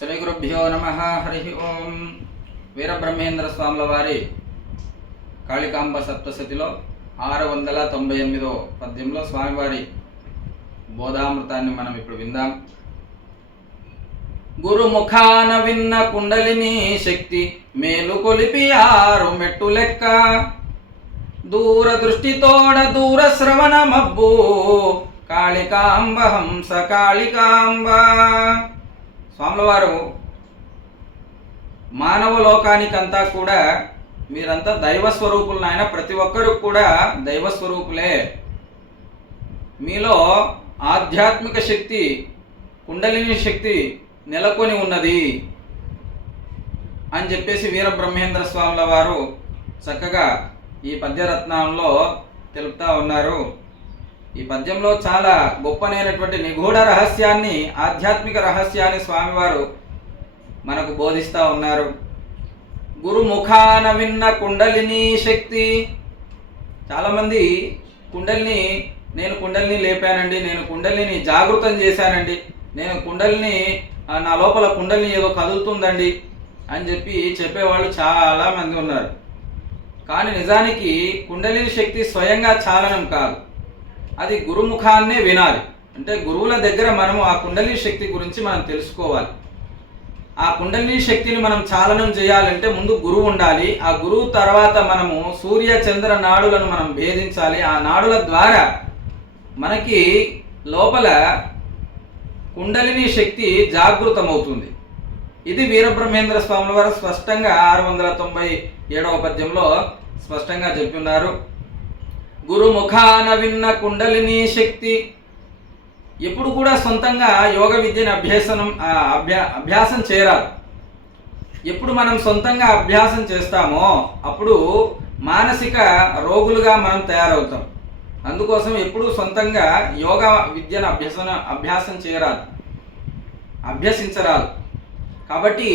శ్రీ గురుభ్యో నమః. హరి ఓం. వీరబ్రహ్మేంద్ర స్వాముల వారి కాళికాంబ సప్తశతిలో 698వ పద్యంలో స్వామివారి బోధామృతాన్ని మనం ఇప్పుడు విందాం. గురుముఖాన విన్న కుండలిని శక్తి మేలు కొలిపి 6 మెట్టు లెక్క, దూర దృష్టితోడ దూర శ్రవణ మబ్బు కాళికాంబ హంస కాళికాంబ. స్వాముల వారు మానవ లోకానికంతా కూడా మీరంతా దైవస్వరూపులు నాయన, ప్రతి ఒక్కరు కూడా దైవస్వరూపులే. మీలో ఆధ్యాత్మిక శక్తి కుండలిని శక్తి నెలకొని ఉన్నది అని చెప్పేసి వీరబ్రహ్మేంద్ర స్వాముల వారు చక్కగా ఈ పద్యరత్నంలో తెలుపుతా ఉన్నారు. ఈ పద్యంలో చాలా గొప్పనైనటువంటి నిగూఢ రహస్యాన్ని, ఆధ్యాత్మిక రహస్యాన్ని స్వామివారు మనకు బోధిస్తూ ఉన్నారు. గురుముఖాన విన్న కుండలిని శక్తి. చాలామంది నేను కుండలిని లేపానండి, నేను కుండలిని జాగృతం చేశానండి, నేను కుండలిని నా లోపల కుండలిని ఏదో కదులుతుందండి అని చెప్పేవాళ్ళు చాలామంది ఉన్నారు. కానీ నిజానికి కుండలిని శక్తి స్వయంగా చాలనం కాదు, అది గురుముఖాన్నే వినాలి. అంటే గురువుల దగ్గర మనము ఆ కుండలిని శక్తి గురించి మనం తెలుసుకోవాలి. ఆ కుండలిని శక్తిని మనం చాలనం చేయాలంటే ముందు గురువు ఉండాలి. ఆ గురువు తర్వాత మనము సూర్య చంద్ర నాడులను మనం భేదించాలి. ఆ నాడుల ద్వారా మనకి లోపల కుండలిని శక్తి జాగృతమవుతుంది. ఇది వీరబ్రహ్మేంద్ర స్వాముల వారు స్పష్టంగా 697వ పద్యంలో స్పష్టంగా చెప్తున్నారు. గురుముఖాన విన్న కుండలిని శక్తి. ఎప్పుడు కూడా సొంతంగా యోగ విద్యను అభ్యాసం చేయరాదు. ఎప్పుడు మనం సొంతంగా అభ్యాసం చేస్తామో అప్పుడు మానసిక రోగులుగా మనం తయారవుతాం. అందుకోసం ఎప్పుడు సొంతంగా యోగ విద్యను అభ్యసించరాదు. కాబట్టి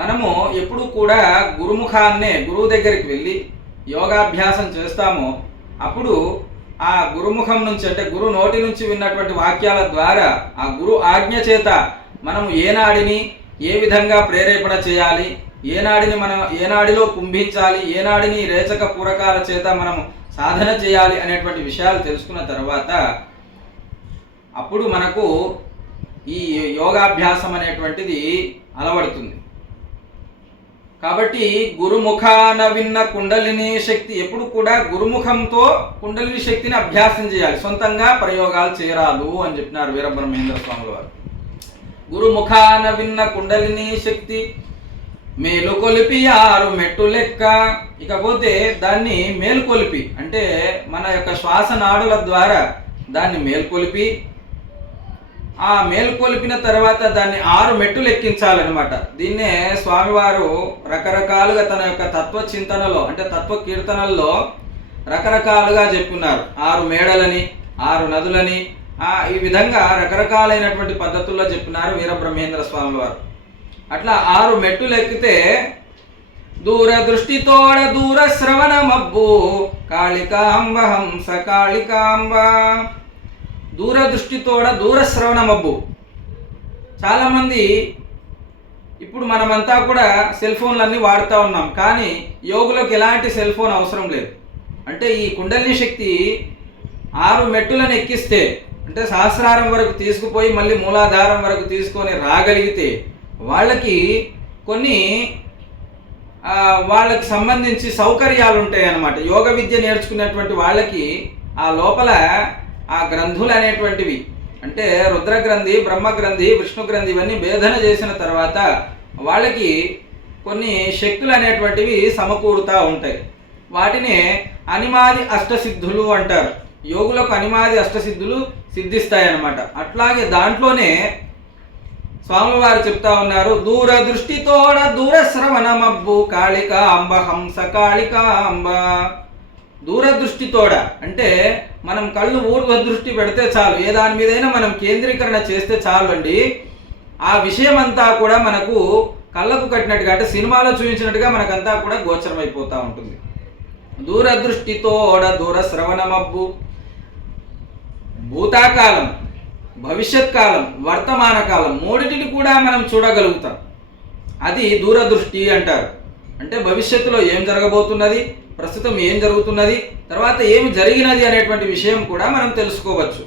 మనము ఎప్పుడు కూడా గురుముఖాన్నే, గురువు దగ్గరికి వెళ్ళి యోగాభ్యాసం చేస్తామో అప్పుడు ఆ గురుముఖం నుంచి, అంటే గురు నోటి నుంచి విన్నటువంటి వాక్యాల ద్వారా, ఆ గురు ఆజ్ఞ చేత మనము ఏనాడిని ఏ విధంగా ప్రేరేపణ చేయాలి, ఏనాడిలో కుంభించాలి, ఏనాడిని రేచక పూరకాల చేత మనము సాధన చేయాలి అనేటువంటి విషయాలు తెలుసుకున్న తర్వాత అప్పుడు మనకు ఈ యోగాభ్యాసం అనేటువంటిది అలవడుతుంది. కాబట్టి గురుముఖాన విన్న కుండలిని శక్తి. ఎప్పుడు కూడా గురుముఖంతో కుండలిని శక్తిని అభ్యాసం చేయాలి, సొంతంగా ప్రయోగాలు చేయరాదు అని చెప్పినారు వీరబ్రహ్మేంద్ర స్వాముల వారు. గురుముఖాన విన్న కుండలిని శక్తి మేలుకొలిపి 6 మెట్టు లెక్క. ఇకపోతే దాన్ని మేలుకొలిపి అంటే మన యొక్క శ్వాస నాడుల ద్వారా దాన్ని మేల్కొలిపి, ఆ మేల్కొలిపిన తర్వాత దాన్ని 6 మెట్టులు ఎక్కించాలన్నమాట. దీన్నే స్వామివారు రకరకాలుగా తన యొక్క తత్వ చింతనలో, అంటే తత్వ కీర్తనల్లో రకరకాలుగా చెప్పున్నారు. 6 మేడలని, 6 నదులని, ఈ విధంగా రకరకాలైనటువంటి పద్ధతుల్లో చెప్పినారు వీరబ్రహ్మేంద్ర స్వాముల వారు. అట్లా 6 మెట్టులు ఎక్కితే దూర దృష్టితోడ దూర శ్రవణ మబ్బు కాళికాంబ హంస కాళికాంబ. దూరదృష్టితోడ దూర శ్రవణ మబ్బు. చాలామంది ఇప్పుడు మనమంతా కూడా సెల్ ఫోన్లన్నీ వాడుతూ ఉన్నాం, కానీ యోగులకు ఎలాంటి సెల్ ఫోన్ అవసరం లేదు. అంటే ఈ కుండలిని శక్తి 6 మెట్టులను ఎక్కిస్తే, అంటే సహస్రారం వరకు తీసుకుపోయి మళ్ళీ మూలాధారం వరకు తీసుకొని రాగలిగితే వాళ్ళకి కొన్ని వాళ్ళకి సంబంధించి సౌకర్యాలు ఉంటాయి అన్నమాట. యోగ విద్య నేర్చుకునేటువంటి వాళ్ళకి ఆ లోపల ఆ గ్రంథులు అనేటువంటివి, అంటే రుద్రగ్రంథి, బ్రహ్మగ్రంథి, విష్ణుగ్రంథి ఇవన్నీ భేదన చేసిన తర్వాత వాళ్ళకి కొన్ని శక్తులు అనేటువంటివి సమకూరుతూ ఉంటాయి. వాటిని అనిమాది అష్టసిద్ధులు అంటారు. యోగులకు అనిమాది అష్టసిద్ధులు సిద్ధిస్తాయన్నమాట. అట్లాగే దాంట్లోనే స్వాముల వారు చెప్తా ఉన్నారు, దూర దృష్టితోడ దూర శ్రవణ మబ్బు కాళికాంబ హంస కాళికాంబ. దూరదృష్టితోడ అంటే మనం కళ్ళు ఊర్ధ్వ దృష్టి పెడితే చాలు, ఏ దాని మీదైనా మనం కేంద్రీకరణ చేస్తే చాలు అండి, ఆ విషయం అంతా కూడా మనకు కళ్ళకు కట్టినట్టుగా, అంటే సినిమాలో చూపించినట్టుగా మనకంతా కూడా గోచరమైపోతూ ఉంటుంది. దూరదృష్టితోడ దూర శ్రవణ మబ్బు. భూతాకాలం భవిష్యత్ కాలం, వర్తమాన కాలం మూడిటిని కూడా మనం చూడగలుగుతాం. అది దూరదృష్టి అంటారు. అంటే భవిష్యత్తులో ఏం జరగబోతున్నది, ప్రస్తుతం ఏం జరుగుతున్నది, తర్వాత ఏమి జరిగినది అనేటువంటి విషయం కూడా మనం తెలుసుకోవచ్చు.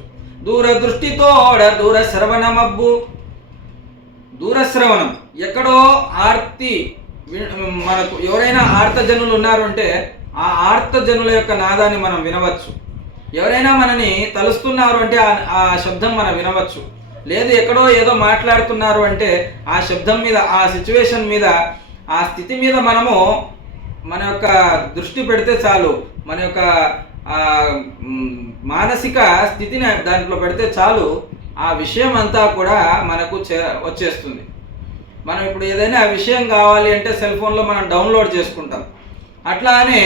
దూరదృష్టితోడ దూరశ్రవణమబ్బు. దూరశ్రవణం ఎక్కడో ఆర్తి, మనకు ఎవరైనా ఆర్తజనులు ఉన్నారు అంటే ఆ ఆర్తజనుల యొక్క నాదాన్ని మనం వినవచ్చు. ఎవరైనా మనని తలుస్తున్నారు అంటే ఆ శబ్దం మనం వినవచ్చు. లేదు ఎక్కడో ఏదో మాట్లాడుతున్నారు అంటే ఆ శబ్దం మీద, ఆ సిచ్యువేషన్ మీద, ఆ స్థితి మీద మనము మన యొక్క దృష్టి పెడితే చాలు, మన యొక్క మానసిక స్థితిని దాంట్లో పెడితే చాలు, ఆ విషయం అంతా కూడా మనకు వచ్చేస్తుంది. మనం ఇప్పుడు ఏదైనా విషయం కావాలి అంటే సెల్ ఫోన్లో మనం డౌన్లోడ్ చేసుకుంటాం. అట్లానే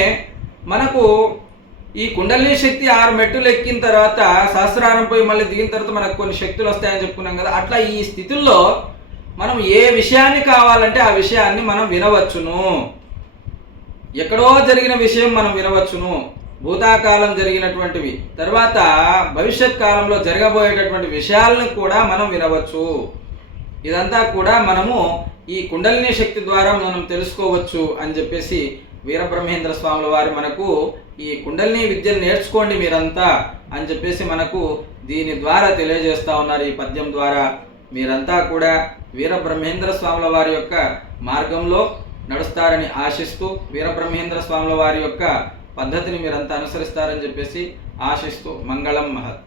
మనకు ఈ కుండలిని శక్తి 6 మెట్టులు ఎక్కిన తర్వాత సహస్రారం పోయి మళ్ళీ దిగిన తర్వాత మనకు కొన్ని శక్తులు వస్తాయని చెప్పుకున్నాం కదా. అట్లా ఈ స్థితుల్లో మనం ఏ విషయాన్ని కావాలంటే ఆ విషయాన్ని మనం వినవచ్చును. ఎక్కడో జరిగిన విషయం మనం వినవచ్చును, భూతాకాలం జరిగినటువంటివి, తర్వాత భవిష్యత్ కాలంలో జరగబోయేటటువంటి విషయాలను కూడా మనం వినవచ్చు. ఇదంతా కూడా మనము ఈ కుండలిని శక్తి ద్వారా మనం తెలుసుకోవచ్చు అని చెప్పేసి వీరబ్రహ్మేంద్ర స్వాముల వారు మనకు ఈ కుండలిని విద్యను నేర్చుకోండి మీరంతా అని చెప్పేసి మనకు దీని ద్వారా తెలియజేస్తూ ఉన్నారు. ఈ పద్యం ద్వారా మీరంతా కూడా వీరబ్రహ్మేంద్ర స్వాముల వారి యొక్క మార్గంలో నడుస్తారని ఆశిస్తూ, వీరబ్రహ్మేంద్ర స్వాముల వారి యొక్క పద్ధతిని మీరంతా అనుసరిస్తారని చెప్పేసి ఆశిస్తూ, మంగళం మహత్.